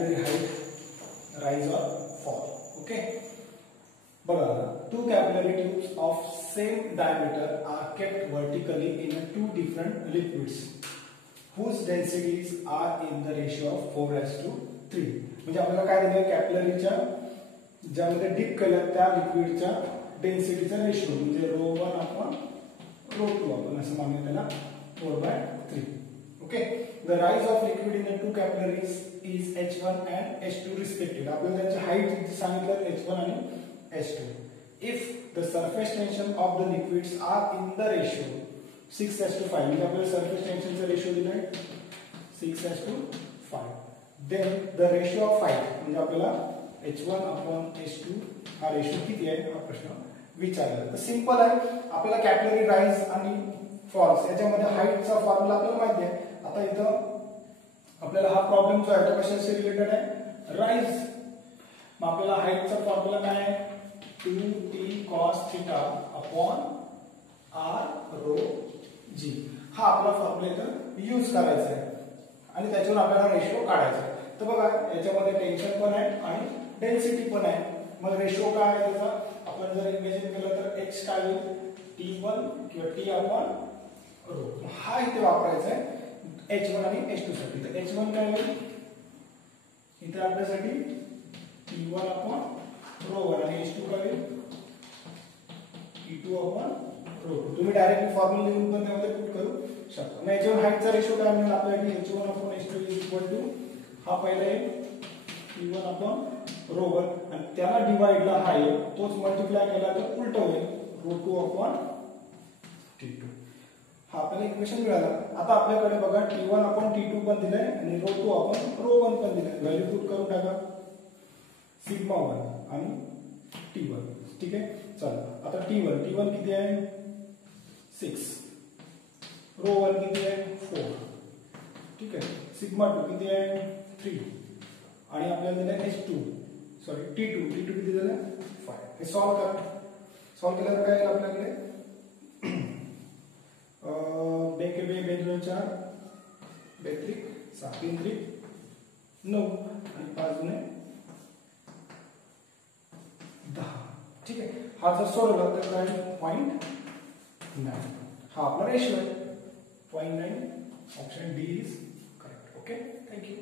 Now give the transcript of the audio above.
capillary height, rise or fall. Okay. बघा, two capillary tubes of same diameter are kept vertically in two different liquids whose densities are in the ratio of 4:3. म्हणजे आपल्याला काय दिलं, कॅपिलरीच्या ज्यामध्ये deep केलं त्या लिक्विडच्या डेन्सिटीचा ratio म्हणजे ρ1/ρ2 आपण असं मानूया त्याला 4/3. Okay. The rise of liquid in the two capillaries is h1 and h2 respectively. आपल्याला त्याची हाईट सांगितलं h1 आणि h2. If the surface tension of the liquids are in the ratio 6:5 म्हणजे आपल्याला सरफेस टेन्शनचा रेशो दिलाय 6:5. Then the ratio of height म्हणजे आपल्याला h1/h2 हा रेशो किती आहे हा प्रश्न विचारला. तर सिंपल आहे, आपल्याला कॅपिलरी राइज आणि फॉल्स याच्यामध्ये हाईटचा फॉर्म्युला आपल्याला माहिती आहे. आता इथं आपल्याला हा प्रॉब्लेम जो आहे तो कशाशी रिलेटेड आहे, राइज. मग आपल्याला हाईटचा फॉर्म्युला काय आहे, 2t cos θ upon r ρ g. हा आपला फॉर्म्युला इथं यूज करायचा आहे आणि त्याच्यावर आपल्याला रेशो काढायचा आहे. तर बघा याच्यामध्ये टेन्शन पण आहे आणि डेन्सिटी पण आहे. मग रेशो काय आहे त्याचा, आपण जर इमेजिन केलं तर h काय होईल, t1 किंवा t अपॉन ρ. हा इथे वापरायचा आहे h1 आणि h2 साठी. तर h1 काय होईल इथे आपल्यासाठी t1 अपॉन ρ1 आणि h2 काय होईल t2 अपॉन ρ2. तुम्ही डायरेक्टली फॉर्म्युला लिहून पण त्यामध्ये पुट करू शकता. मग याच्यावर हाईटचा रेशो काय मिळेल आपल्याला, h1 upon h2 is equal to हा पहिला आहे t1 अपॉन ρ1 आणि त्याला डिवाइडला हा आहे तोच मल्टिप्लाय केला तर उलट होईल ρ2 अपॉन t2. हा आपल्याला इक्वेशन मिळाला. आता आपल्याकडे बघा t1 अपॉन t2 पण दिलंय आणि ρ2 अपॉन ρ1 पण दिलंय. व्हॅल्यू पुट करून टाका सिग्मा 1 आणि t1. ठीक आहे. चला आता t1 किती आहे 6, ρ1 किती आहे 4. ठीक आहे. सिग्मा 2 किती आहे 3 आणि आपल्याला दिलं h2 सॉरी t2 किती दिलं 5. हे सॉल्व करा. सॉल्व केल्यावर काय येईल आपल्याकडे 2 के 2 2 4 2 3 7 3 3 9 आणि 5 गुणे 10. ठीक आहे. हा जर सोडवला तर काय 0.9. हा आपला रेशो आहे 0.9. Option D is correct. Okay. Thank you.